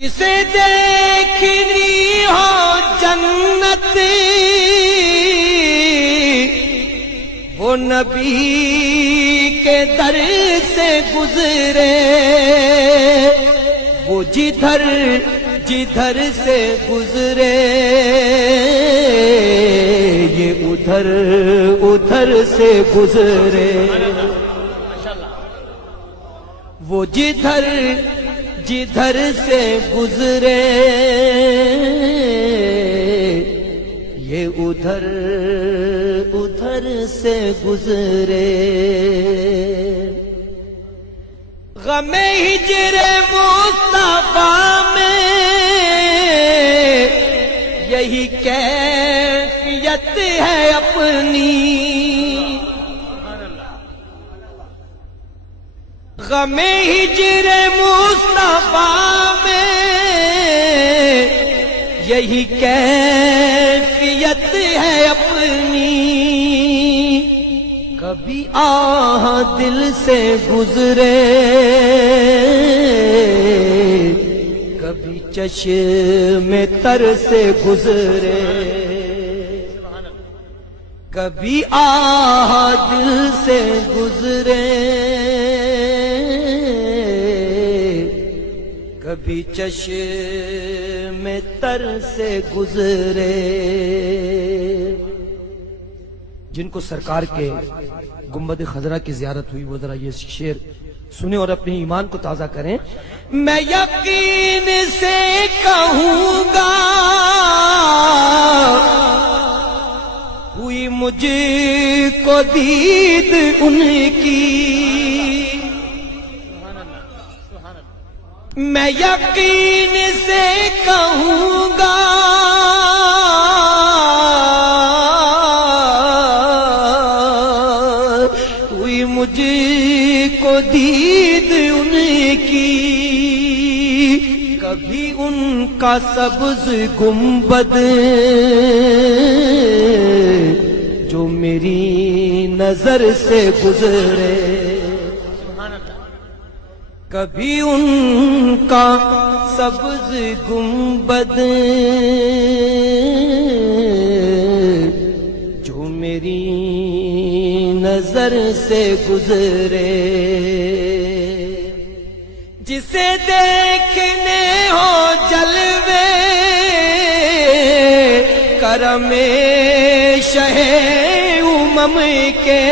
جسے دیکھنی ہو جنت وہ نبی کے در سے گزرے، وہ جدھر جدھر سے گزرے یہ ادھر ادھر سے گزرے، وہ جدھر جدھر سے گزرے یہ ادھر ادھر سے گزرے۔ غم ہجر مصطفیٰ میں یہی کیفیت ہے اپنی، غم ہجر مصطفیٰ میں یہی کیفیت ہے اپنی، کبھی آہ دل سے گزرے کبھی چشم تر سے گزرے، کبھی آہ دل سے گزرے کبھی چشم تر سے گزرے۔ جن کو سرکار کے گنبد خضرا کی زیارت ہوئی وہ ذرا یہ شعر سنیں اور اپنے ایمان کو تازہ کریں۔ میں یقین سے کہوں گا ہوئی مجھ کو دید ان کی، میں یقین سے کہوں گا ہوئی مجھ کو دید ان کی، کبھی ان کا سبز گنبد جو میری نظر سے گزرے، کبھی ان کا سبز گنبد جو میری نظر سے گزرے، جسے دیکھنے ہو جلوے کرم شہ امم کے،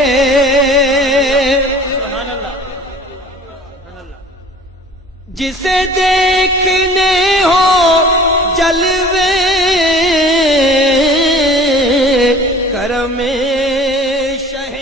جسے دیکھنے ہو جلوے کرم شہ